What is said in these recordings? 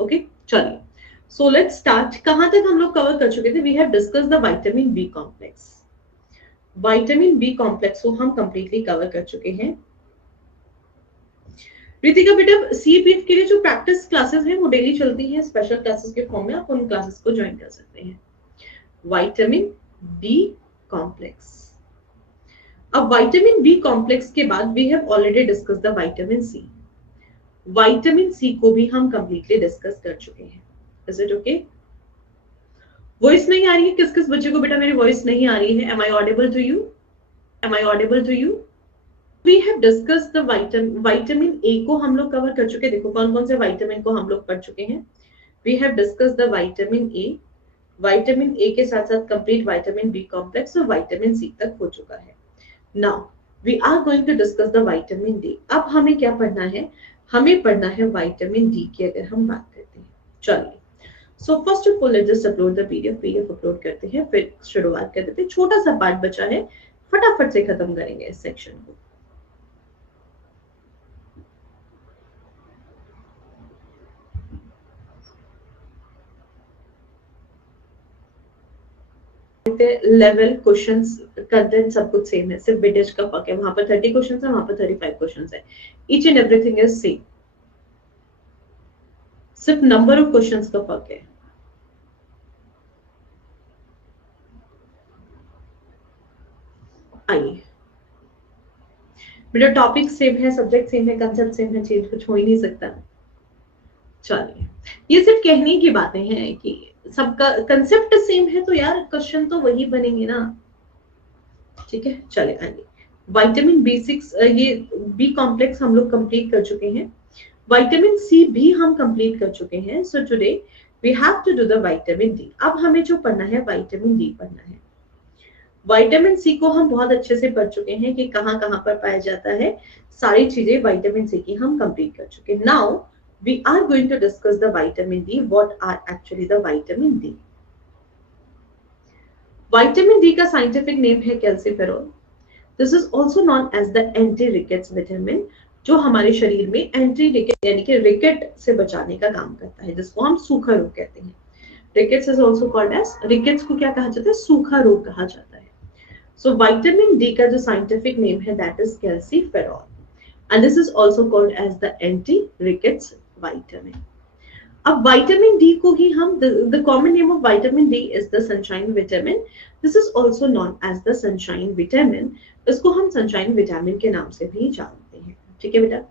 Okay चलिए, so let's start. कहां तक हम लोग कवर कर चुके थे? We have discuss the vitamin B complex. Vitamin B complex को हम कंप्लीटली कवर कर चुके हैं। रितिका बेटा, सीपीएफ के लिए जो प्रैक्टिस क्लासेस हैं वो डेली चलती हैं स्पेशल क्लासेस के फॉर्म में, आप उन क्लासेस को ज्वाइन कर सकते हैं। Vitamin B complex. अब विटामिन बी कॉम्प्लेक्स के बाद we have already discuss the vitamin C. Vitamin C को भी हम कंप्लीटली डिस्कस कर चुके हैं। Is it okay? वॉइस नहीं आ रही है? किस किस बच्चे को बेटा मेरी वॉइस नहीं आ रही है? Am I audible to you? Am I audible to you? We have discuss the vitamin A को हम लोग कवर कर चुके हैं। देखो कौन कौन से विटामिन को हम लोग पढ़ चुके हैं। We have discuss the vitamin A. Vitamin A के साथ साथ कंप्लीट विटामिन बी कॉम्प्लेक्स और विटामिन सी तक हो चुका है। Now we are going to discuss the vitamin D. अब हमें क्या पढ़ना है? हमें पढ़ना है विटामिन डी की अगर हम बात करते हैं। चलिए, so first of all let's upload the PDF upload करते हैं, फिर शुरुआत कर देते हैं। छोटा सा पार्ट बचा है, फटाफट से खत्म करेंगे इस सेक्शन को। लेवल क्वेश्चंस कंटेंट सब कुछ सेम है, सिर्फ वेटेज का फर्क है। वहां पर 30 क्वेश्चंस है, वहां पर 35 क्वेश्चंस है। Each and everything is same, सिर्फ नंबर ऑफ क्वेश्चंस का फर्क है। आइए बेटा, टॉपिक सेम है, सब्जेक्ट सेम है, कंसेप्ट सेम है, चेंज कुछ हो ही नहीं सकता। चलिए, ये सिर्फ कहने की बातें हैं कि सबका कंसेप्ट सेम है, तो यार क्वेश्चन तो वही बनेंगे ना। ठीक है, चले आइए। विटामिन B6, ये बी कॉम्प्लेक्स हम लोग कंप्लीट कर चुके हैं। विटामिन सी भी हम कंप्लीट कर चुके हैं। So today we have to do the vitamin D. अब हमें जो पढ़ना है विटामिन डी पढ़ना है। विटामिन सी को हम बहुत अच्छे से पढ़ चुके हैं कि कहां कहां पर पाया जाता है। सारी चीजें विटामिन सी की हम कंप्लीट कर चुके हैं। Now we are going to discuss the vitamin D. What are actually the vitamin D? Vitamin D का scientific name है calciferol. This is also known as the anti-rickets vitamin, जो हमारे शरीर में एंटी रिकेट यानी कि रिकेट से बचाने का काम करता है, जिसको हम सूखा रोग कहते हैं। Rickets is also called as, rickets को क्या कहा जाता है? सूखा रोग कहा जाता है। सो विटामिन डी का जो साइंटिफिक नेम है that is calciferol, and this is also called as the anti rickets vitamin. अब विटामिन डी को ही हम the common name of vitamin D is the sunshine vitamin. This is also known as the sunshine vitamin. इसको हम sunshine vitamin के नाम से भी जानते हैं। ठीक है बेटा।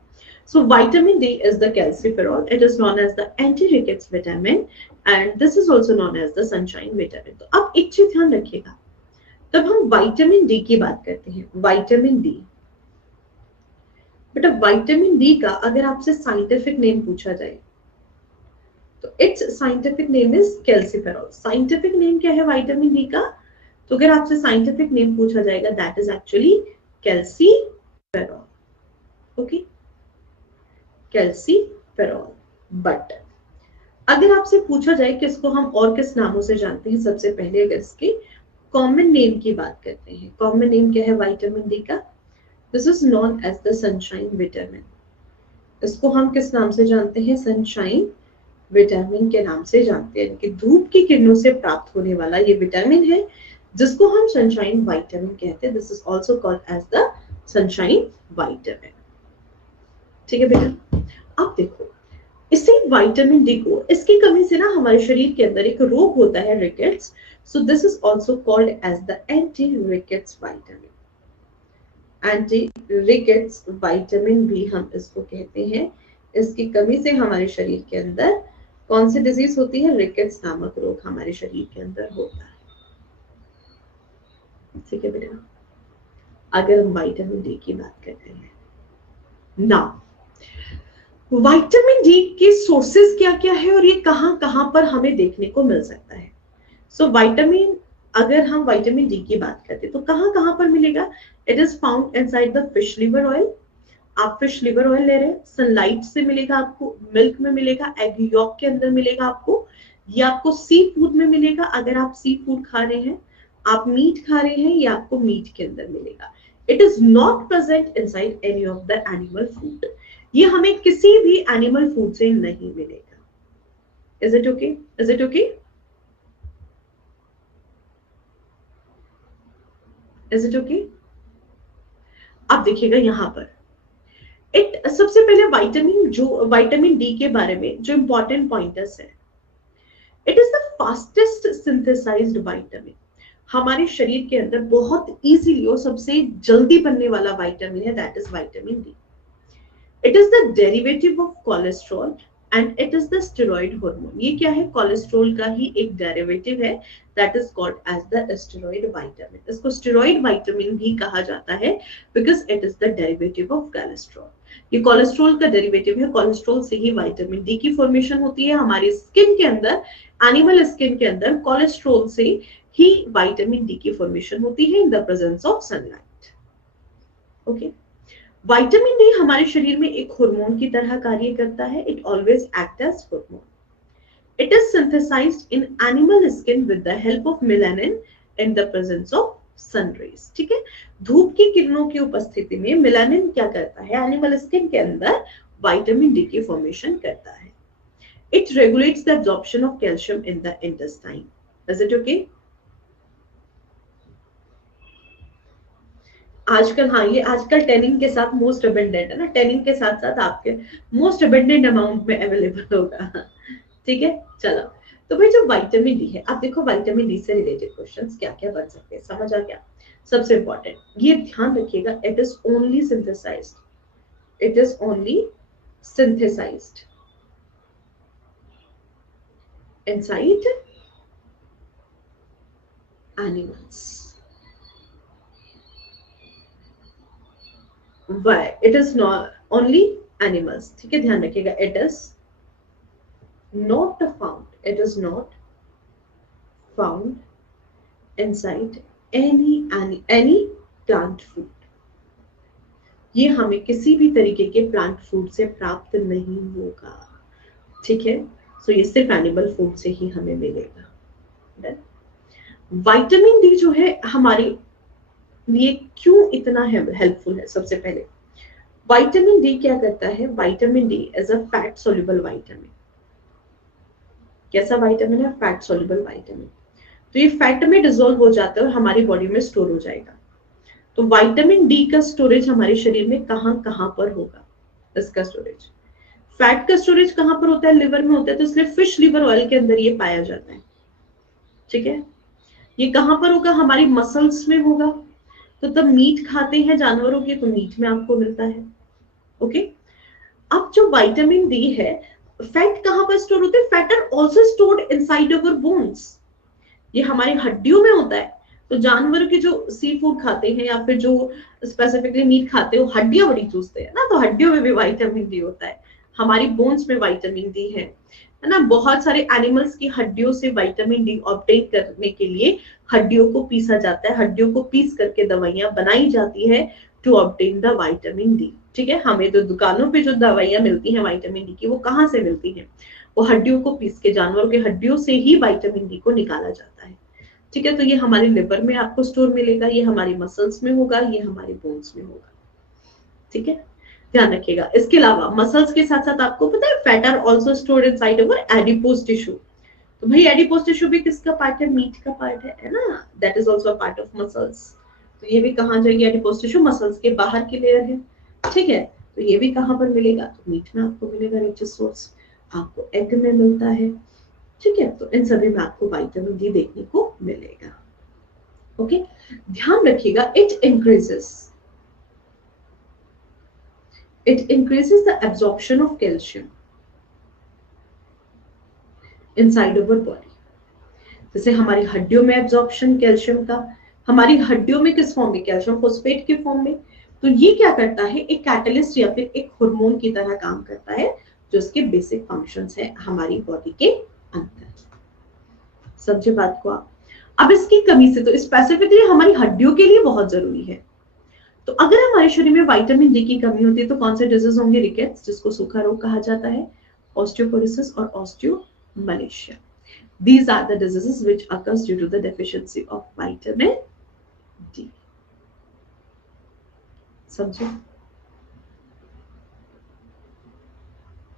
So vitamin D is the calciferol, it is known as the anti rickets vitamin, and this is also known as the sunshine vitamin. तो अब एक चीज ध्यान रखिएगा, तब हम विटामिन डी की बात करते हैं, विटामिन डी, बेटा विटामिन डी का अगर आपसे साइंटिफिक नेम पूछा जाए तो it's scientific name is calciferol. Scientific name क्या है विटामिन डी का? तो अगर आपसे साइंटिफिक नेम पूछा जाएगा that is actually calciferol. Okay, calciferol. But अगर आपसे पूछा जाए कि इसको हम और किस नामों से जानते हैं, सबसे पहले अगर इसके कॉमन नेम की बात करते हैं, कॉमन नेम क्या है विटामिन डी का? This is known as the sunshine vitamin. इसको हम किस नाम से जानते हैं? सनशाइन विटामिन के नाम से जानते हैं, कि धूप की किरणों से प्राप्त होने वाला ये विटामिन है जिसको हम सनशाइन विटामिन कहते हैं। This is also called as the sunshine vitamin. ठीक है बेटा। अब देखो, इसी विटामिन डी को, इसकी कमी से ना हमारे शरीर के अंदर एक रोग होता है, rickets. So this is also called as the anti rickets vitamin. Anti rickets vitamin भी हम इसको कहते हैं। इसकी कमी से हमारे शरीर के अंदर कौन सी डिजीज होती है? रिकेट्स नामक रोग हमारे शरीर के अंदर होता है। ठीक है बेटा। अगर हम विटामिन डी की बात करते हैं ना, विटामिन डी के सोर्सेस क्या क्या है और ये कहां कहां पर हमें देखने को मिल सकता है? सो विटामिन, अगर हम विटामिन डी की बात करते हैं तो कहां कहां पर मिलेगा? It is found inside the fish liver oil. आप फिश लिवर ऑयल ले रहे हैं, सनलाइट से मिलेगा आपको, मिल्क में मिलेगा, एग यॉक के अंदर मिलेगा आपको, या आपको सी फूड में मिलेगा। अगर आप सी फूड खा रहे हैं, आप मीट खा रहे हैं, या आपको मीट के अंदर मिलेगा। It is not present inside any of the animal food. ये हमें किसी भी एनिमल फूड से नहीं मिलेगा। Is it okay? Is it okay? Is it okay? अब देखिएगा यहाँ पर इट सबसे पहले विटामिन डी के बारे में जो इंपॉर्टेंट पॉइंटर्स है, it is the fastest synthesised vitamin. हमारे शरीर के अंदर बहुत इजीली और सबसे जल्दी बनने वाला विटामिन है, that is vitamin D. It is the derivative of cholesterol and it is the steroid hormone. ये क्या है? कोलेस्ट्रॉल का ही एक डेरिवेटिव है, that is called as the steroid vitamin. इसको स्टेरॉइड विटामिन भी कहा जाता है because it is the derivative of cholesterol. ये कोलेस्ट्रॉल का डेरिवेटिव है, कोलेस्ट्रॉल से ही विटामिन डी की फॉर्मेशन होती है। हमारी स्किन के अंदर, एनिमल स्किन के अंदर कोलेस्ट्रॉल से ही विटामिन डी की फॉर्मेशन होती है इन the presence of sunlight. Okay, vitamin D हमारे शरीर में एक हार्मोन की तरह कार्य करता है। It always act as hormone. It is synthesised in animal skin with the help of melanin in the presence of sun rays. ठीक है, धूप की किरणों की उपस्थिति में मेलानिन क्या करता है? एनिमल स्किन के अंदर विटामिन डी की फॉर्मेशन करता है। It regulates the absorption of calcium in the intestine. Is it okay? आजकल, हाँ, ये आजकल टेनिन के साथ मोस्ट अबेंडेंट है ना, टेनिन के साथ साथ आपके मोस्ट अबेंडेंट अमाउंट में अवेलेबल होगा। ठीक है, चलो। तो भाई जो विटामिन डी है, आप देखो विटामिन डी से रिलेटेड क्वेश्चंस क्या क्या बन सकते हैं, समझ आ गया? सबसे इंपॉर्टेंट ये ध्यान रखिएगा, it is only synthesised, it is only synthesised inside animals. Why? It is not only animals. ठीक है, ध्यान रखिएगा, it is not found. It is not found inside any plant food. ये हमें किसी भी तरीके के प्लांट फूड से प्राप्त नहीं होगा। ठीक है, सो ये सिर्फ एनिमल फूड से ही हमें मिलेगा। विटामिन डी जो है हमारी ये क्यों इतना हेल्पफुल है? सबसे पहले विटामिन डी क्या करता है? Vitamin D is a fat soluble vitamin. कैसा विटामिन है? Fat soluble vitamin. तो ये फैट में डिसॉल्व हो जाता है और हमारी बॉडी में स्टोर हो जाएगा। तो विटामिन डी का स्टोरेज हमारे शरीर में कहां कहां पर होगा? इसका स्टोरेज, फैट का स्टोरेज कहां पर होता है? लिवर में होता है। तो इसलिए फिश लिवर ऑयल के अंदर ये पाया जाता है। ठीक है, ये कहां पर होगा? हमारी मसल्स में होगा। तो तब मीट खाते हैं जानवरों के, तो मीट में आपको मिलता है। ओके, अब जो विटामिन डी है, फैट कहां पर स्टोर होते हैं? Fat are also stored inside our bones. ये हमारी हड्डियों में होता है। तो जानवर के जो सी फूड खाते हैं या फिर जो स्पेसिफिकली मीट खाते हैं, वो हड्डियां बड़ी चूसते हैं ना, तो हड्डियों में भी विटामिन डी होता है। हमारी बोन्स में विटामिन डी है ना। बहुत सारे एनिमल्स की हड्डियों से विटामिन डी ऑब्टेन करने के लिए हड्डियों को पीसा जाता है। हड्डियों को पीस करके दवाइयां बनाई जाती है to obtain the vitamin D. ठीक है, हमें तो दुकानों पे जो दवाइयां मिलती हैं विटामिन डी की, वो कहाँ से मिलती हैं? वो हड्डियों को पीस के, जानवरों के हड्डियों से ही विटामिन डी को निकाला जाता है। ठीक है, तो ये हमारे लिवर में आपको स्टोर मिलेगा, ये हमारी मसल्स में होगा, ये हमारे बोन्स में होगा। ठीक है, ध्यान रखिएगा। इसके अलावा मसल्स के साथ साथ आपको पता है fat are also stored inside our adipose tissue. तो भाई एडिपोज टिश्यू भी किसका पार्ट है? मीट का पार्ट है ना, that is also a part of muscles. तो ये भी कहां जाएगी? एडिपोज टिश्यू मसल्स के बाहर की लेयर है। ठीक है, तो ये भी कहां पर मिलेगा? तो मीट में आपको मिलेगा। रिचेस्ट सोर्स आपको एग में मिलता है। ठीक है, तो इन सभी में आपको विटामिन डी देखने को मिलेगा। ओके, ध्यान रखिएगा, it increases the absorption of calcium inside our body। जैसे हमारी हड्डियों में एब्जॉर्प्शन कैल्शियम का, हमारी हड्डियों में किस फॉर्म में? कैल्शियम फोस्फेट के फॉर्म में। तो ये क्या करता है? एक कैटलिस्ट या फिर एक हार्मोन की तरह काम करता है, जो इसके बेसिक फंक्शंस है हमारी बॉडी के अंदर। समझे बात को आप? अब इसकी कमी से, तो स्पेसिफिकली हमारी हड्डियों के लिए बहुत जरूरी है। तो अगर हमारे शरीर में विटामिन डी की कमी होती है तो कौन से डिजीज होंगे? रिकेट्स, जिसको सूखा रोग कहा जाता है, ऑस्टियोपोरोसिस और osteomalacia. These are the diseases which occurs due to the deficiency of vitamin D. समझे?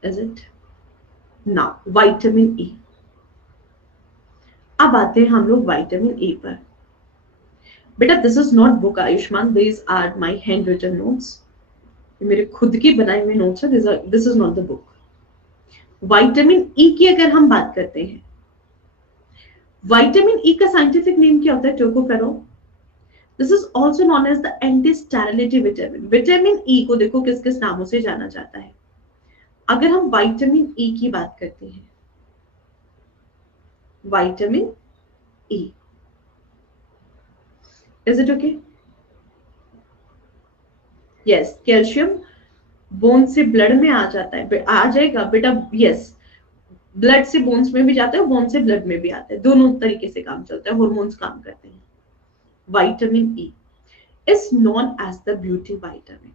Is it? Now vitamin E, अब आते हैं हम लोग विटामिन ई पर। बेटा this is not book Ayushman, this are my hand written notes, मेरे खुद की बनाए हुए नोट्स है, this is not the book. Vitamin E की अगर हम बात करते हैं, विटामिन ई का साइंटिफिक नेम क्या होता है? Tocopherol. This is also known as the anti sterility vitamin. Vitamin E को देखो किस किस नामों से जाना जाता है। अगर हम विटामिन ई की बात करते हैं, vitamin E, is it okay? Yes, calcium bone से ब्लड में आ जाता है, आ जाएगा बेटा, यस, ब्लड से बोन्स में भी जाता है, बोन से ब्लड में भी आता है, दोनों तरीके से काम चलता है, हार्मोन्स काम करते हैं। Vitamin E is known as the beauty vitamin,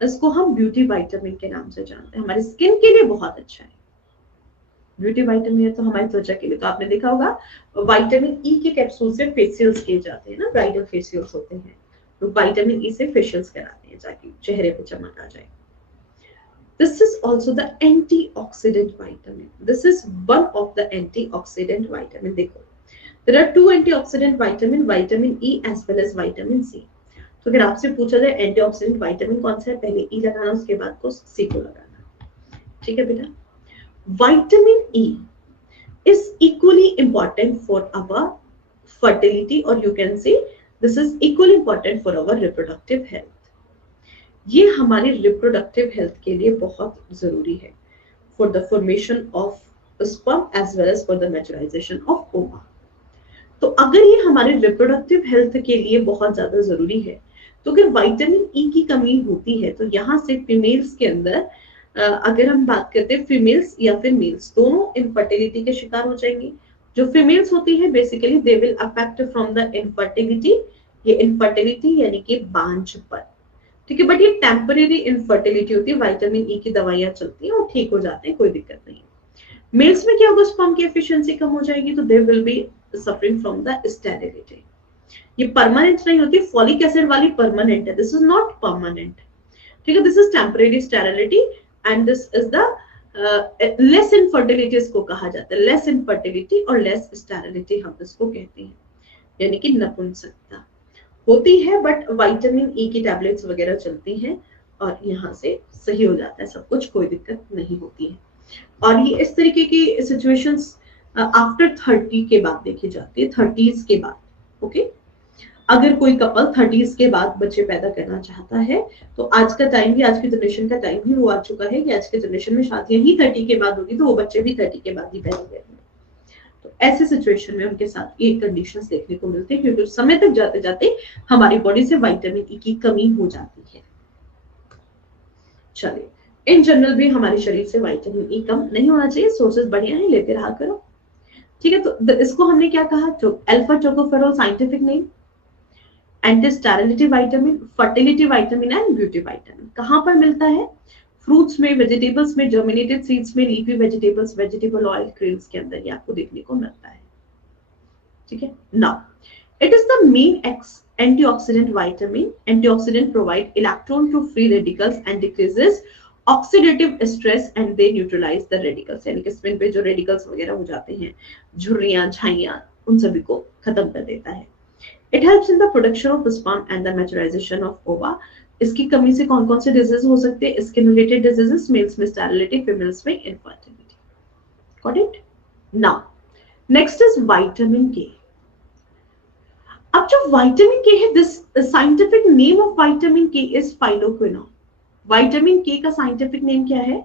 इसको हम ब्यूटी विटामिन के नाम से जानते हैं, हमारी स्किन के लिए बहुत अच्छा है। ब्यूटी विटामिन है तो हमारी त्वचा के लिए, तो आपने देखा होगा विटामिन ई के कैप्सूल से फेशियल्स किए जाते हैं ना, ब्राइडल फेशियल्स होते हैं, तो विटामिन ई से फेशियल्स कराते हैं ताकि चेहरे पे चमक आ जाए। This is also the antioxidant vitamin. This is one of the antioxidant vitamin. देखो, there are two antioxidant vitamin, vitamin E as well as vitamin C. तो अगर आपसे पूछा जाए एंटीऑक्सीडेंट विटामिन कौन सा है, पहले ई लगाना, उसके बाद को सी को लगाना, ठीक है बेटा? Vitamin E is equally important for our fertility, or you can say this is equally important for our reproductive health. ये हमारी रिप्रोडक्टिव हेल्थ के लिए बहुत जरूरी है, for the formation of sperm as well as for the maturisation of ova. तो अगर ये हमारे रिप्रोडक्टिव हेल्थ के लिए बहुत ज्यादा जरूरी है, तो अगर विटामिन ई की कमी होती है तो यहाँ से फीमेल्स के अंदर, अगर हम बात करते हैं फीमेल्स या फिर मेल्स, दोनों इनफर्टिलिटी के शिकार हो जाएंगे। जो फीमेल्स होती है basically they will affect from the infertility, ये इनफर्टिलिटी यानी कि बांझपन, ठीक है, बट ये टेम्परेरी इनफर्टिलिटी होती है, विटामिन ई की दवाइयां चलती हैं और ठीक हो जाते हैं, कोई दिक्कत नहीं। मेल्स में क्या होगा, स्पर्म की एफिशिएंसी कम हो जाएगी, तो they will be suffering from the sterility. ये परमानेंट नहीं होती, फॉलिक एसिड वाली परमानेंट है, दिस इज नॉट परमानेंट, ठीक है, this is temporary sterility and this is the less infertility, इसको कहा जाता है लेस इनफर्टिलिटी और लेस स्टेरिलिटी हम इसको कहते हैं, यानी कि नपुंसकता होती है, बट विटामिन ई की टैबलेट्स वगैरह चलती हैं और यहाँ से सही हो जाता है सब कुछ, कोई दिक्कत नहीं होती है। और ये इस तरीके की सिचुएशंस आफ्टर 30 के बाद देखी जाती है, 30s के बाद, ओके। अगर कोई कपल 30s के बाद बच्चे पैदा करना चाहता है, तो आज का टाइम भी, आज की जनरेशन का टाइम भी वो आ चुका है कि आज के जनरेशन में शादियां ही 30 के बाद होगी, तो वो बच्चे भी 30 के बाद ही पैदा करेंगे। तो ऐसे सिचुएशन में उनके साथ ये कंडीशंस देखने को मिलती है, क्योंकि समय तक जाते जाते हमारी बॉडी से विटामिन ई की कमी हो जाती है। चलिए, इन जनरल भी हमारे शरीर से विटामिन ई कम नहीं होना चाहिए, सोर्सेज बढ़िया है, लेते रहा करो, ठीक है। तो इसको हमने क्या कहा, alpha tocopherol scientific name, anti sterility vitamin, fertility vitamin and beauty vitamin. कहां पर मिलता है? फ्रूट्स में, वेजिटेबल्स में, जर्मिनेटेड सीड्स में, leafy vegetables, vegetable oil, cranes के अंदर ये आपको देखने को मिलता है, ठीक है। Now it is the main antioxidant vitamin. Antioxidant provide electron to free radicals and decreases oxidative stress and they neutralize the radicals, यानी कि स्पिन पे जो रेडिकल्स वगैरह हो जाते हैं, झुर्रियां, झाइयां, उन सभी को खत्म कर देता है। It helps in the production of sperm and the maturation of ova. इसकी कमी से कौन कौन से डिजीज हो सकते हैं? स्किन रिलेटेड डिजीजेस, मेल्स में स्टेरिलिटी, फीमेल्स में infertility. Got it? Now next is vitamin K. अब जो विटामिन के है, this scientific name of vitamin K is phylloquinone. Vitamin K का साइंटिफिक नेम क्या है?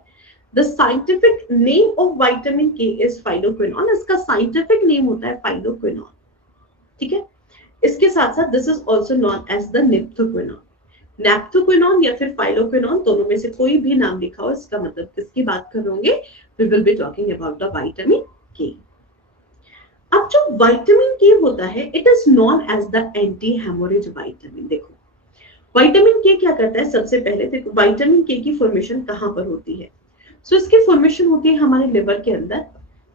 The scientific name of vitamin K is phylloquinone. इसका scientific name होता है phylloquinone, ठीक है। इसके साथ साथ this is also known as the naphthoquinone. Naphthoquinone या फिर फाइलोक्विनोन, दोनों में से कोई भी नाम लिखा हो, इसका मतलब किसकी बात कर रहे होंगे? We will be talking about the vitamin K. अब जो विटामिन के होता है, it is known as the anti haemorrhage vitamin. देखो विटामिन के क्या करता है? सबसे पहले देखो विटामिन के की फॉर्मेशन कहां पर होती है। सो इसकी फॉर्मेशन होती है हमारे लिवर के अंदर।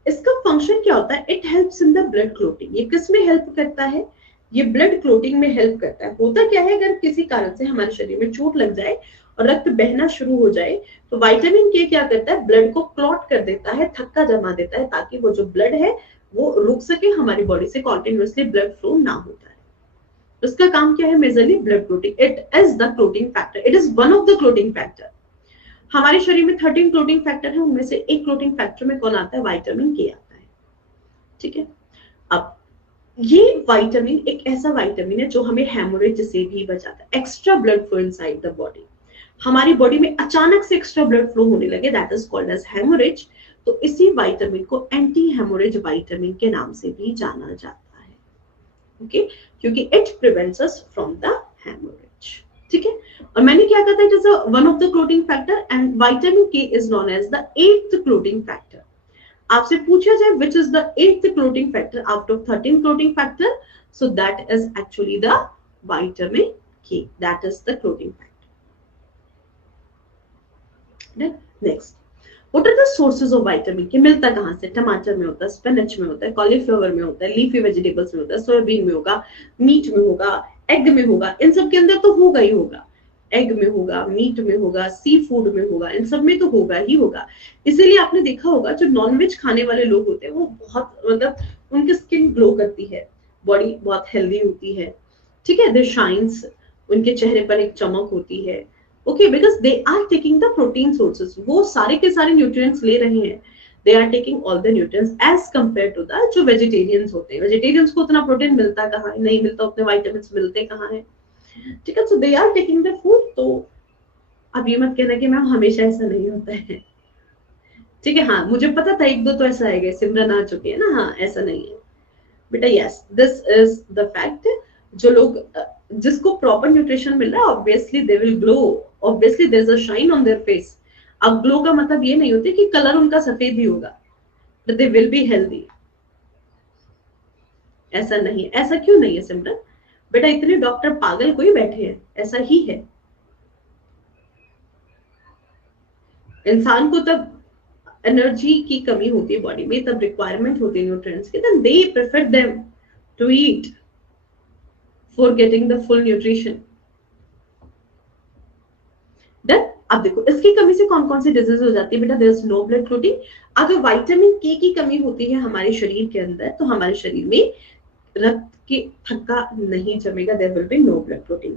इसका फंक्शन क्या होता है? It helps in the blood clotting. ये किस में हेल्प करता है? ये ब्लड क्लोटिंग में हेल्प करता है। होता क्या है, अगर किसी कारण से हमारे शरीर में चोट लग जाए और रक्त बहना शुरू हो जाए तो विटामिन के क्या करता है, ब्लड को क्लॉट कर देता है, थक्का जमा देता है, ताकि वो जो ब्लड है वो रुक सके, हमारी बॉडी से कॉन्टिन्यूसली ब्लड फ्लो ना होता है। उसका काम क्या है, majorly blood clotting. It is the clotting factor, it is one of the clotting factor. हमारे शरीर में 13 क्लोटिंग फैक्टर है, उनमें से एक क्लोटिंग फैक्टर में कौन आता है, विटामिन के आता है। ठीक है, अब ये विटामिन एक ऐसा विटामिन है जो हमें हेमोरेज से भी बचाता है। Extra blood flow inside the body, हमारी बॉडी में अचानक से एक्स्ट्रा ब्लड फ्लो होने लगे, that is called as haemorrhage. तो इसी विटामिन को एंटी हेमोरेज विटामिन के नाम से भी जाना जाता है। ओके, क्योंकि it prevents us from the haemorrhage. ठीक है, और मैंने क्या कहा था, it is one of the clotting factor and vitamin K is known as the 8th clotting factor. आपसे पूछा जाए which is the 8th clotting factor out of 13 clotting factor, so that is actually the vitamin K, that is the clotting factor. Next, what are the sources of vitamin K? मिलता कहां से? टमाटर में होता है, स्पिनच में होता है, कॉलीफ्लावर में होता है, लीफी वेजिटेबल्स में होता है, सोयाबीन में होगा, मीट में होगा, एग में होगा, इन सब के अंदर तो होगा ही होगा। एग में होगा, मीट में होगा, सी फूड में होगा, इन सब में तो होगा ही होगा। इसीलिए आपने देखा होगा जो नॉनवेज खाने वाले लोग होते हैं वो बहुत, मतलब उनकी स्किन ग्लो करती है, बॉडी बहुत हेल्दी होती है। ठीक है, दे शाइन्स, उनके चेहरे पर एक चमक होती है। Okay, because they are taking the protein sources, वो सारे के सारे न्यूट्रिएंट्स ले रहे हैं, they are taking all the nutrients as compare to the जो वेजिटेरियंस होते हैं। वेजिटेरियंस को उतना प्रोटीन मिलता कहाँ है, नहीं मिलता, उतने विटामिन्स मिलते कहाँ है। ठीक है, so they are taking the food. तो अब ये मत कहना कि मैम हमेशा ऐसा नहीं होता है। ठीक है, हाँ मुझे पता था एक दो तो ऐसा आएगा, सिमरन आ चुके हैं ना, हाँ ऐसा नहीं है बेटा, yes this is the fact. जो लोग जिसको प्रॉपर न्यूट्रिशन मिल रहा है, obviously they will glow, obviously there is a shine on their face. अब ग्लो का मतलब ये नहीं होता कि कलर उनका सफेद ही होगा, but they will be healthy. ऐसा नहीं है, ऐसा क्यों नहीं है सिमरन? बेटा इतने डॉक्टर पागल कोई बैठे हैं, ऐसा ही है। इंसान को तब एनर्जी की कमी होती है बॉडी में, तब रिक्वायरमेंट होती है न्यूट्रिएंट्स की, then they prefer them to eat for getting the full nutrition. Done. अब देखो इसकी कमी से कौन कौन सी डिजीज हो जाती है बेटा, there is no blood clotting. अगर विटामिन के की कमी होती है हमारे शरीर के अंदर, तो हमारे शरीर में रक्त के थक्का नहीं जमेगा, there will be no blood clotting.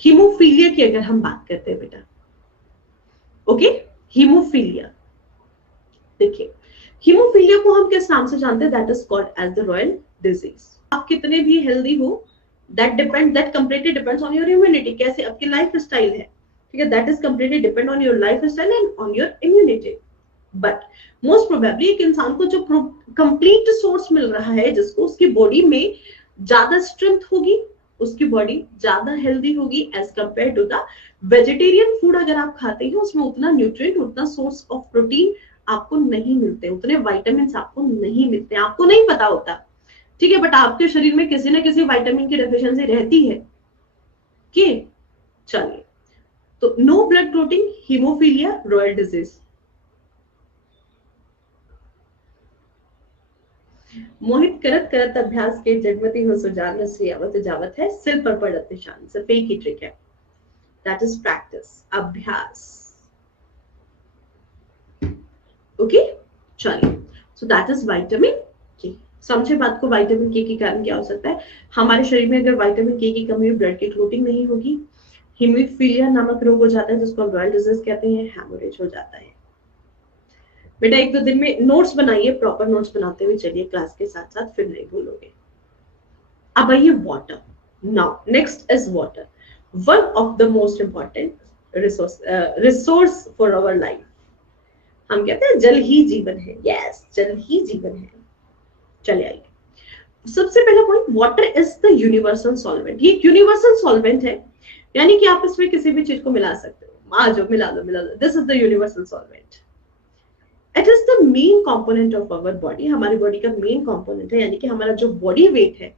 Haemophilia की अगर हम बात करते हैं बेटा, ओके, हीमोफीलिया, देखिए हीमोफीलिया को हम किस नाम से जानते हैं, that is called as the royal disease. आप कितने भी हेल्दी हो, that completely depends on your immunity, कैसे आपकी लाइफ स्टाइल है। ठीक है, that is completely depend on your life style and on your immunity. But most probably एक इंसान को जो कंप्लीट सोर्स मिल रहा है, जिसको उसकी बॉडी में ज्यादा स्ट्रेंथ होगी, उसकी बॉडी ज्यादा हेल्दी होगी as compare to the vegetarian food. अगर आप खाते हैं उसमें उतना न्यूट्रिएंट, उतना सोर्स ऑफ प्रोटीन आपको नहीं मिलते, उतने विटामिन आपको नहीं मिलते, आपको नहीं पता होता। ठीक है, बट आपके शरीर में किसी न किसी विटामिन की डेफिशिएंसी रहती है। कि चलिए, तो no blood clotting, haemophilia, royal disease. मोहित करत करत अभ्यास के जगमती हो सुजान न श्रियावत जावत है, सिर पर पड़त निशान। सिर्फ एक ही ट्रिक है, दैट इज प्रैक्टिस, अभ्यास। ओके, चलिए, सो दैट इज विटामिन के। समझे बात को, विटामिन के के कारण क्या हो सकता है हमारे शरीर में, अगर विटामिन के की कमी, ब्लड की क्लोटिंग नहीं होगी, हीमोफीलिया नामक रोग हो जाता है, जिसको रॉयल डिजीज कहते हैं, हेमोरेज हो जाता है। बेटा एक दो दिन में नोट्स बनाइए, प्रॉपर नोट्स बनाते हुए चलिए क्लास के साथ साथ, फिर नहीं भूलोगे। अब आइए water. Now next is water, one of the most important resource for our life. हम कहते हैं जल ही जीवन है, यस जल ही जीवन है। चलिए आइए, सबसे पहला point, water is the universal solvent. ये यूनिवर्सल सॉल्वेंट है, यानी कि आप इसमें किसी भी चीज को मिला सकते हो, आ जाओ मिला लो, this is the universal solvent. It is the main component of our body, हमारी बॉडी का मेन कंपोनेंट है, यानी कि हमारा जो बॉडी वेट है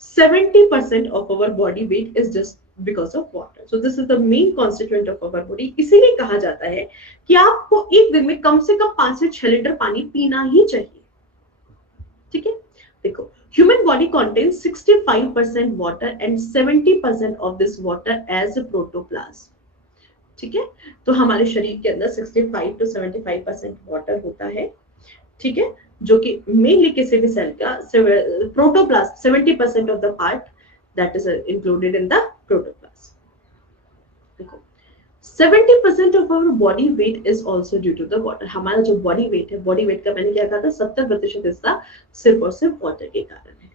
70% of our body weight is just because of water. So this is the main constituent of our body. इसीलिए कहा जाता है कि आपको एक दिन में कम से कम 5 से 6 लीटर पानी पीना ही चाहिए। ठीक है, देखो human body contains 65% water and 70% of this water as protoplasm. ठीक है, तो हमारे शरीर के अंदर 65 to 75% वाटर होता है, ठीक है, जो कि मेनली किसी भी सेल का protoplasm 70% of the part that is included in the protoplasm. देखो 70% of our body weight is also due to the water. हमारा जो बॉडी वेट है, बॉडी वेट का मैंने क्या कहा था, 70% हिस्सा सिर्फ और सिर्फ वाटर के कारण है।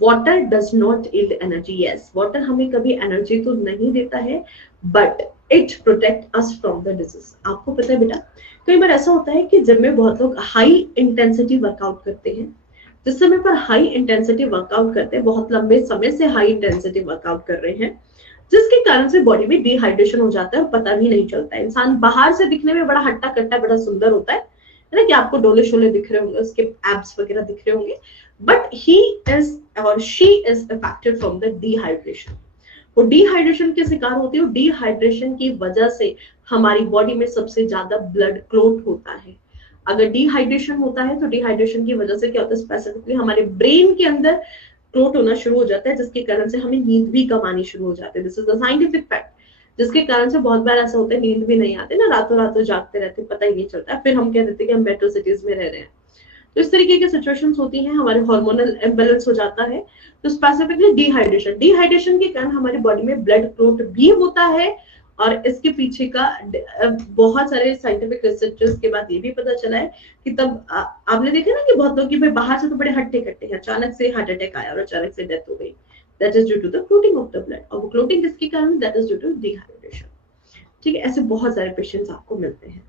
Water does not yield energy, yes water हमें कभी एनर्जी तो नहीं देता है, but it protect us from the disease. आपको पता है बेटा, कई बार ऐसा होता है कि जब में बहुत लोग हाई इंटेंसिटी वर्कआउट करते हैं, जिस समय पर हाई इंटेंसिटी वर्कआउट करते हैं, बहुत लंबे समय से हाई इंटेंसिटी वर्कआउट कर रहे हैं, जिसके कारण से बॉडी में डिहाइड्रेशन हो जाता है और पता भी नहीं चलता है। इंसान बाहर से दिखने में बड़ा हट्टा कट्टा बड़ा सुंदर होता है ना, कि आपको डोले शोले दिख रहे होंगे, उसके एब्स वगैरह दिख रहे होंगे, बट ही इज और she is affected from the dehydration. वो डिहाइड्रेशन के शिकार होती है, डिहाइड्रेशन की वजह से हमारी बॉडी में सबसे ज्यादा ब्लड क्लॉट होता है। अगर डिहाइड्रेशन होता है तो डिहाइड्रेशन की वजह से क्या होता है, स्पेसिफिकली हमारे ब्रेन के अंदर क्लॉट होना शुरू हो जाता है, जिसके कारण से हमें नींद भी कम आनी शुरू हो जाती है। This is the scientific fact, जिसके कारण से बहुत बार ऐसा होता है नींद भी नहीं आती ना, रातों रातों जागते रहते, पता ही नहीं चलता, फिर हम कह देते हैं कि हम मेट्रो सिटीज में रह रहे हैं। तो इस तरीके की सिचुएशंस होती हैं, हमारे हार्मोनल इम्बैलेंस हो जाता है। तो स्पेसिफिकली डिहाइड्रेशन के कारण हमारी बॉडी में ब्लड क्लॉट भी होता है, और इसके पीछे का बहुत सारे साइंटिफिक रिसर्चेस के बाद ये भी पता चला है कि तब आपने देखा ना कि बहुत लोग कि भाई बाहर से तो बड़े हट्टे कट्टे हैं, अचानक से हार्ट अटैक आया और अचानक से डेथ हो गई, that is due to the clotting of the blood. और वो क्लॉटिंग किसके कारण, that is due to dehydration. ठीक है, ऐसे बहुत सारे पेशेंट्स आपको मिलते हैं।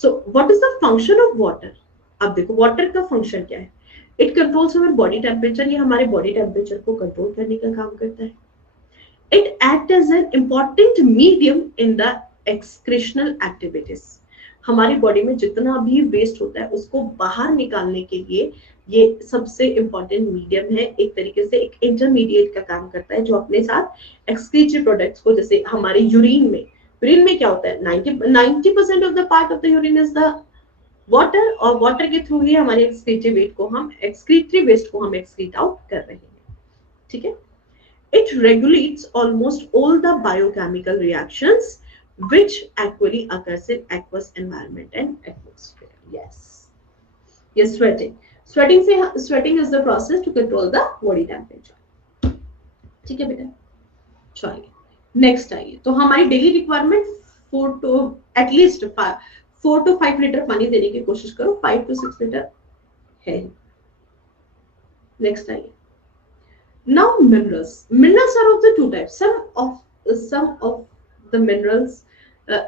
So what is the function of water? अब देखो वाटर का फंक्शन क्या है, it controls our body temperature, ये हमारे बॉडी टेम्परेचर को कंट्रोल करने का काम करता है। It act as an important medium in the excretional activities. हमारी बॉडी में जितना भी वेस्ट होता है उसको बाहर निकालने के लिए ये सबसे इंपॉर्टेंट मीडियम है। एक तरीके से एक इंटरमीडिएट का काम करता है, जो अपने साथ एक्सक्रीटरी प्रोडक्ट्स को, जैसे हमारे यूरिन में क्या होता है, 90% of the part of the urine is the water, और वाटर के थ्रू ही हमारे एक्सक्रीटरी वेस्ट को हम एक्सक्रीट आउट कर रहे हैं। ठीक है, it regulates almost all the biochemical reactions which actually occurs in aqueous environment and atmosphere. Yes, sweating is the process to control the body temperature. ठीक है बेटा, चलिए नेक्स्ट आइए। तो हमारी डेली रिक्वायरमेंट 4 to 5 लीटर पानी देने की कोशिश करो, 5 to 6 लीटर है। नेक्स्ट आइए। Now minerals are of the two types. Some of the minerals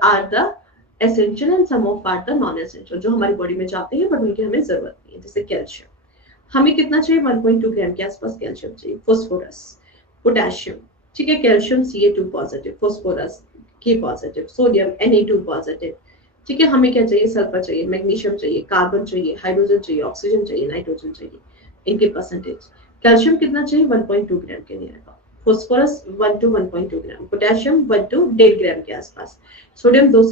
are the essential and some of are the non-essential, जो हमारी बॉडी में जाते हैं बट उनकी हमें जरूरत नहीं है। जैसे कैल्शियम, हमें कितना चाहिए, 1.2 ग्राम के आसपास कैल्शियम चाहिए। फोस्फोरस, पोटेशियम, ठीक है, calcium Ca2 positive, phosphorus K positive, sodium Na2 positive, ठीक है। हमें क्या चाहिए, सल्फर चाहिए, मैग्नीशियम चाहिए, कार्बन चाहिए, हाइड्रोजन चाहिए, ऑक्सीजन चाहिए, नाइट्रोजन चाहिए। इनके परसेंटेज, कैल्शियम कितना चाहिए, 1.2 ग्राम के near about, phosphorus 1 to 1.2 gram, potassium 1 to 1.5 ग्राम के आसपास, सोडियम 2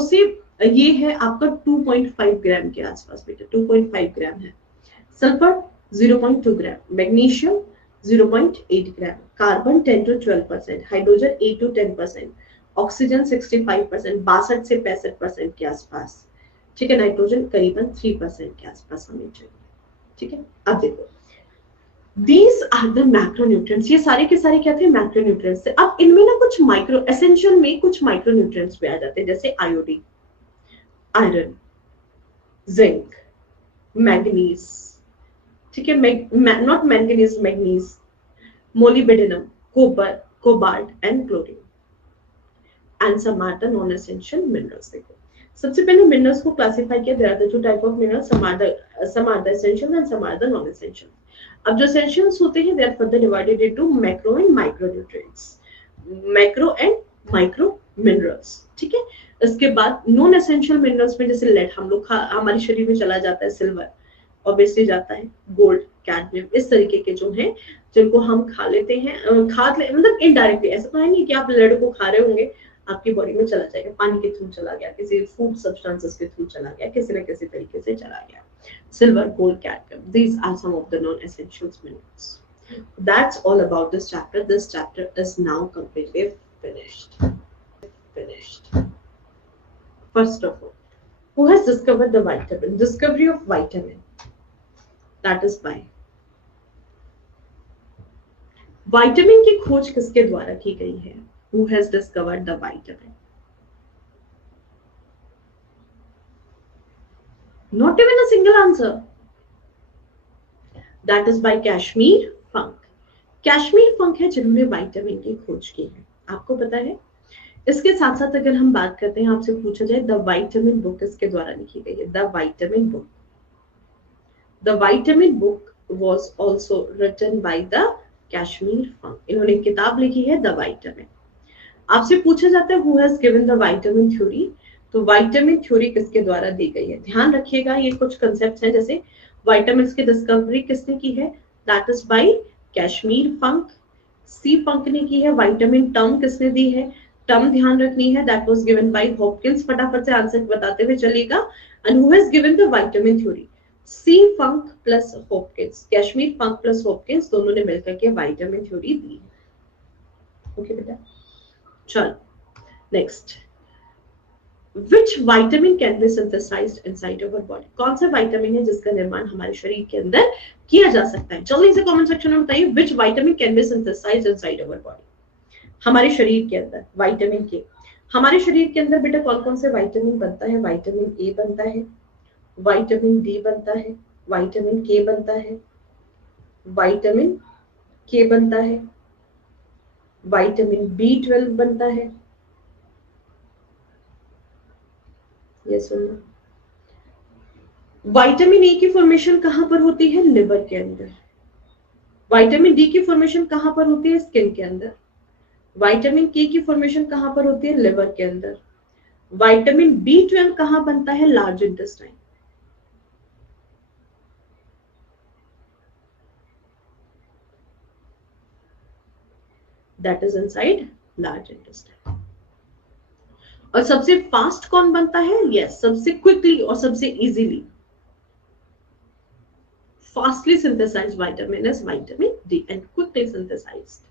से ये है आपका 2.5 ग्राम के आसपास बेटा, 2.5 ग्राम है। Sulphur 0.2 gram, magnesium 0.8 gram, carbon 10 to 12%, hydrogen 8 to 10%, oxygen 65%, 62 से 65% के आसपास, ठीक है। नाइट्रोजन करीबन 3% के आसपास हमें चाहिए, ठीक है। अब देखो, These are the macronutrients, ये सारे के सारे क्या थे, मैक्रोन्यूट्रिएंट्स थे। अब इनमें ना कुछ माइक्रो एसेंशियल में कुछ माइक्रोन्यूट्रिएंट्स पे आ जाते हैं, जैसे आयोडीन, आयरन, जिंक, मैंगनीज, ठीक है, not manganese, manganese, molybdenum, copper, cobalt and chlorine, and some are the non essential minerals. देखो सबसे पहले मिनरल्स को क्लासिफाई किया, there are the two type of minerals, some are the essential and some are the non essential. अब जो essentials होते हैं, they are further divided into macro and micro nutrients, macro and micro minerals, ठीक है। इसके बाद non essential minerals में जैसे लेड, हम लोग हमारे शरीर में चला जाता है, सिल्वर ऑब्वियसली जाता है, गोल्ड, कैडमियम, इस तरीके के जो हैं जिनको हम खा लेते हैं, मतलब इनडायरेक्टली। ऐसा तो है नहीं कि आप लेड को खा रहे होंगे, आपकी बॉडी में चला जाएगा, पानी के थ्रू चला गया, किसी फूड सब्सटेंसेस के थ्रू चला गया, किसी न किसी तरीके से चला गया. Silver, gold, cadmium, these are some of the non-essentials minerals. That's all about this chapter. This chapter is now completely finished. First of all, who has discovered the vitamin? Discovery of vitamin. That is by. Vitamin की खोज किसके द्वारा की गई है? Who has discovered the vitamin? Not even a single answer. That is by Kashmir Funk. Kashmir Funk है जिन्होंने vitamin की खोज की है. आपको पता है? इसके साथ साथ अगर हम बात करते हैं, आपसे पूछा जाए द विटामिन बुक किसके द्वारा लिखी गई है? The vitamin book. The vitamin book was also written by the Kashmir Funk. इन्होंने किताब लिखी है द विटामिन. आपसे पूछा जाता है who has given the vitamin theory, तो विटामिन थ्योरी किसके द्वारा दी गई है? ध्यान रखिएगा ये कुछ कंसेप्ट्स हैं, जैसे विटामिन्स की डिस्कवरी किसने की है? दैट इज बाय कैश्मीर फंक. सी फंक ने की है. विटामिन टर्म किसने दी है? टर्म ध्यान रखनी है, that was given by Hopkins. फटाफट से आंसर बताते हुए चलिएगा. And who has given the vitamin theory? C Funk plus Hopkins. Casimir Funk plus Hopkins दोनों ने मिलकर के विटामिन थ्योरी दी है. ओके बेटा, चलो next. Which vitamin can be synthesized inside our body? कौन सा विटामिन है जिसका निर्माण हमारे शरीर के अंदर किया जा सकता है? जल्दी से कमेंट सेक्शन में बताइए. Which vitamin can be synthesized inside our body? हमारे शरीर के अंदर विटामिन के. हमारे शरीर के अंदर बेटा कौन कौन से विटामिन बनता है? विटामिन ए बनता है, विटामिन डी बनता है, विटामिन के बनता है, विटामिन के बनता है, विटामिन B12 बनता है. ये सुनो, विटामिन ए की फॉर्मेशन कहां पर होती है? लिवर के अंदर. विटामिन डी की फॉर्मेशन कहां पर होती है? स्किन के अंदर. विटामिन के की फॉर्मेशन कहां पर होती है? लिवर के अंदर. विटामिन B12 कहां बनता है? Large intestine. That is inside large intestine. और सबसे फास्ट कौन बनता है? यस, सबसे क्विकली और सबसे easily fastly synthesised vitamin is vitamin D and quickly synthesised.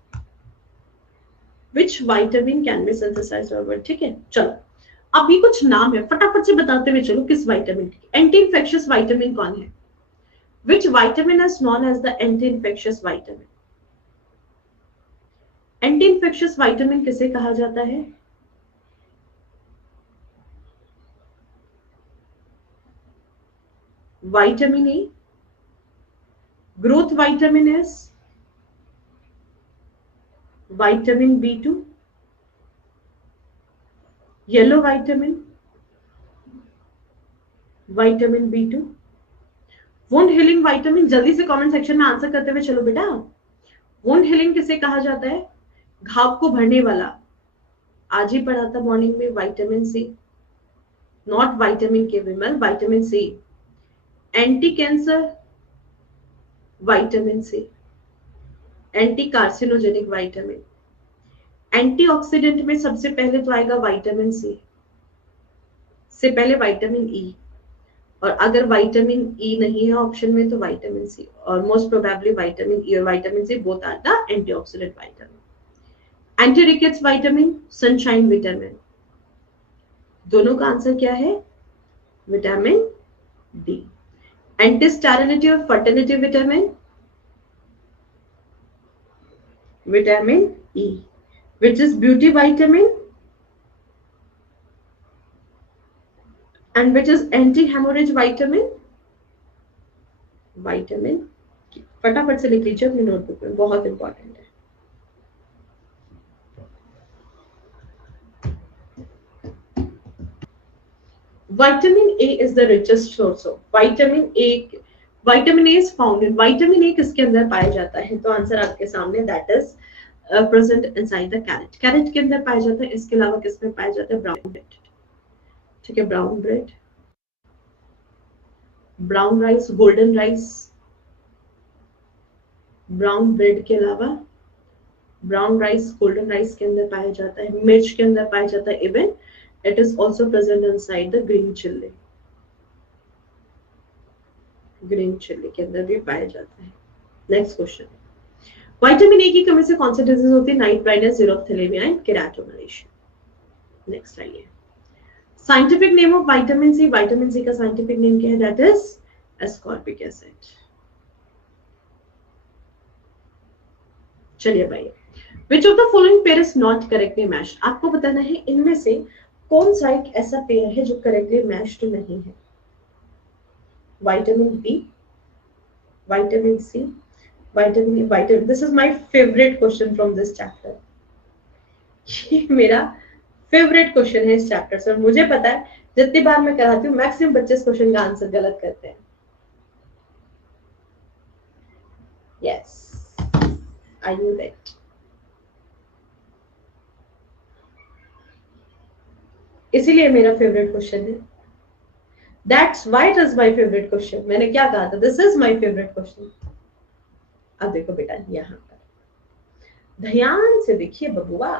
Which vitamin can be synthesised और? ठीक है, चलो अब ये कुछ नाम है, फटाफट से बताते हुए चलो किस विटामिन की. एंटी इन्फेक्शियस विटामिन कौन है? Which vitamin is known as the anti infectious vitamin? Anti infectious vitamin किसे कहा जाता है? Vitamin A. Growth vitamin is vitamin B2. Yellow vitamin, vitamin B2. Wound healing vitamin. जल्दी से कमेंट सेक्शन में answer करते हुए चलो बेटा. वुंड हीलिंग किसे कहा जाता है? घाव को भरने वाला. आज ही पढ़ा था मॉर्निंग में. Vitamin C, not vitamin K Vimal, vitamin C. Anti cancer vitamin C, anti carcinogenic vitamin. Antioxidant में सबसे पहले तो आएगा विटामिन सी, से पहले विटामिन ई. और अगर विटामिन ई नहीं है ऑप्शन में तो विटामिन सी. और मोस्ट प्रोबेबली विटामिन ई और vitamin C both are the antioxidant vitamin. Anti rickets vitamin, sunshine vitamin. दोनों का आंसर क्या है? Vitamin D. एंटी-स्टेरिलिटी और fertility vitamin, vitamin E. which is beauty vitamin and which is anti-hemorrhage vitamin, vitamin. फटाफट से लिख लीजिए अपनी नोटबुक में, बहुत इंपॉर्टेंट है. Vitamin A is the richest source of vitamin A. Vitamin A is found in vitamin A किसके अंदर पाया जाता है? तो आंसर आपके सामने, that is present inside the carrot. Carrot के अंदर पाया जाता है. इसके अलावा किसमें पाया जाता है? Brown bread. ठीक है, brown bread, brown rice, golden rice. Brown bread के अलावा ब्राउन राइस, गोल्डन राइस के अंदर पाया जाता है, मिर्च के अंदर पाया जाता है, even it is also present inside the green chilli, green chilli के अंदर भी पाया जाता है। नेक्स्ट क्वेश्चन, विटामिन ए की कमी से कौन सी डिजीज होती है? Night blindness, xerophthalmia and keratomalacia. Next आइए, scientific name of vitamin C, vitamin C का साइंटिफिक नेम क्या है? That is ascorbic acid. चलिए भाई, which of the following pair is not correctly matched? आपको बताना है इनमें से कौन सा एक ऐसा पेयर है जो करेक्टली मैच्ड नहीं है। Vitamin B, vitamin C, vitamin A, vitamin, this is my favourite question from this chapter. ये मेरा फेवरेट क्वेश्चन है इस चैप्टर से। मुझे पता है जितनी बार मैं कराती हूँ मैक्सिमम बच्चे इस क्वेश्चन का आंसर गलत करते हैं। Yes, I knew that. इसीलिए मेरा फेवरेट क्वेश्चन है। That's why it is my favourite question. मैंने क्या कहा था? This is my favourite question. अब देखो बेटा, यहाँ पर ध्यान से देखिए बबुआ,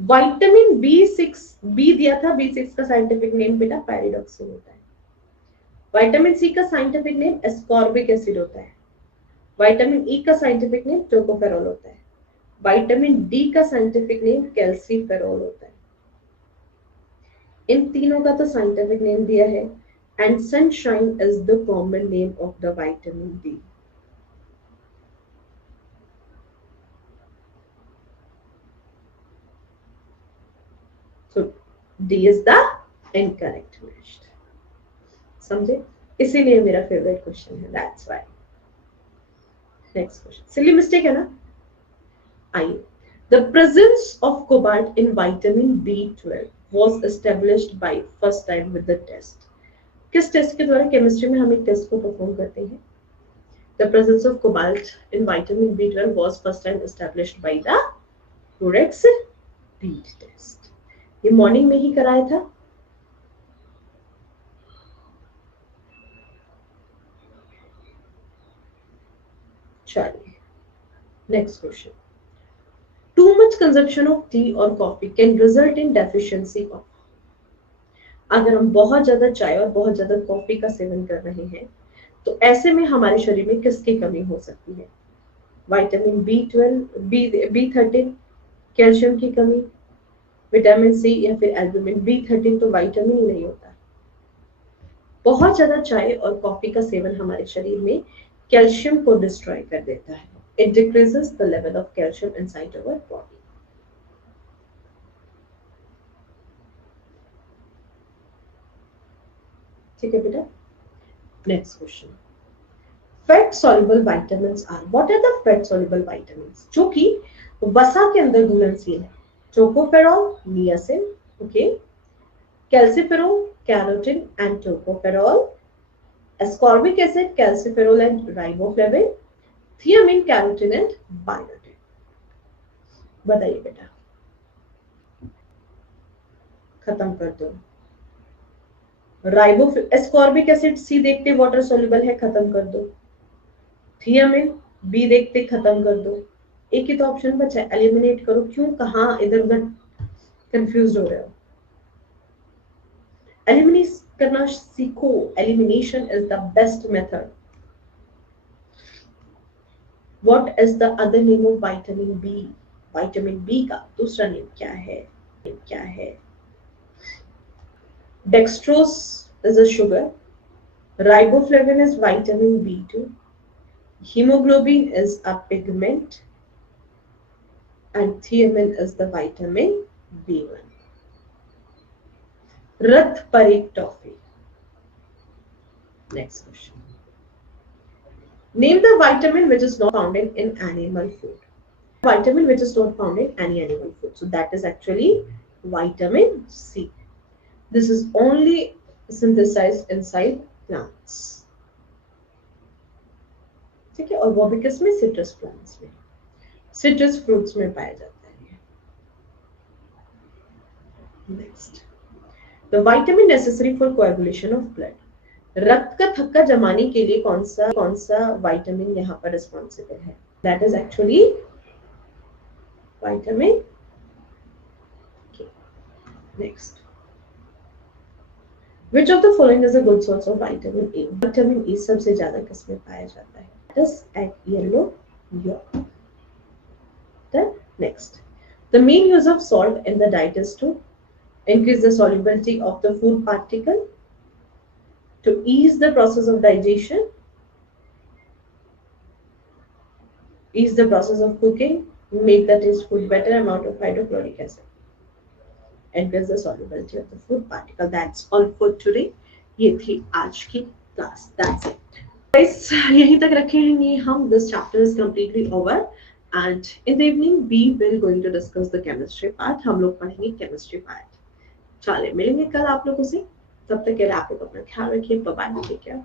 विटामिन B6, बी दिया था, B6 का साइंटिफिक नेम बेटा पैराडॉक्सिन होता है। विटामिन सी का साइंटिफिक नेम एस्कॉर्बिक एसिड होता है। विटामिन ई का साइंटिफिक नेम टोकोफेरॉल होता है। विटामिन डी का साइंटिफिक नेम कैल्सीफेरॉल होता है। इन तीनों का तो साइंटिफिक नेम दिया है, and sunshine is the common name of the vitamin D. So D is the incorrect matched. समझे? इसीलिए मेरा फेवरेट क्वेश्चन है, that's why. Next question, silly mistake है ना? आइए, the presence of cobalt in vitamin B12 was established by first time with the test. किस test के द्वारा? केमिस्ट्री में हम एक टेस्ट को परफॉर्म करते हैं। The presence of cobalt in vitamin B12 was first time established by the Rurex Reed test. ये मॉर्निंग में ही कराया था। चलिए next question, too much consumption of tea और coffee can result in deficiency of. अगर हम बहुत ज्यादा चाय और बहुत ज्यादा कॉफी का सेवन कर रहे हैं तो ऐसे में हमारे शरीर में किसकी कमी हो सकती है? विटामिन B12, B13, कैल्शियम की कमी, विटामिन सी या फिर एल्बुमिन। B13 तो विटामिन ही नहीं होता। बहुत ज्यादा चाय और कॉफी का सेवन हमारे शरीर में कैल्शियम को डिस्ट्रॉय कर देता है। It decreases the level of calcium inside our body. ठीक है बेटा, next question, fat soluble vitamins are. What are the fat soluble vitamins? जो कि वसा के अंदर घुलनशील है। Tocopherol, niacin, okay, calciferol, carotene and tocopherol, ascorbic acid, calciferol and riboflavin, thiamine, carotene and biotin। बताइए बेटा, खत्म कर दो। एस्कॉर्बिक एसिड सी देखते वाटर सोल्यूबल है, खत्म कर दो। थियामिन बी देखते, खत्म कर दो। एक ही तो ऑप्शन बचा है, एलिमिनेट करो। क्यों, कहां इधर उधर कंफ्यूज हो रहे हो? एलिमिनेट करना सीखो। Elimination is the best method. What is the other name of vitamin B? Vitamin B का दूसरा नेम क्या है? क्या है? Dextrose is a sugar, riboflavin is vitamin B2, hemoglobin is a pigment, and thiamine is the vitamin B1. रथ पर एक toffee. Next question. Name the vitamin which is not found in animal food. Vitamin which is not found in any animal food. So that is actually vitamin C. This is only synthesized inside plants। ठीक है, और वो भी किसमें? Citrus plants में, citrus fruits में पाया जाता है। Next, the vitamin necessary for coagulation of blood. रक्त का थक्का जमाने के लिए कौन सा विटामिन यहाँ पर रिस्पॉन्सिबल है? That is actually vitamin K. Next, which of the following is a good source of vitamin A? Vitamin E सबसे ज्यादा किसमें पाया जाता है? Lettuce and yellow yolk. Then next, the main use of salt in the diet is to increase the solubility of the food particle, to ease the process of digestion, ease the process of cooking, make the taste food better, amount of hydrochloric acid, increase the solubility of the food particle. That's all for today. ये थी आज की class. That's it. Guys, यहीं तक रखेंगे हम. This chapter is completely over. And in the evening, we will going to discuss the chemistry part. हम लोग पढ़ेंगे chemistry part. चलिए मिलेंगे कल आप लोगों से. तब तक के लिए आप लोग अपना ख्याल रखिए. Bye bye. Take care.